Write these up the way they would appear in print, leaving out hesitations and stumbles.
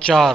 4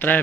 3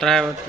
3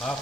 1/2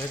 1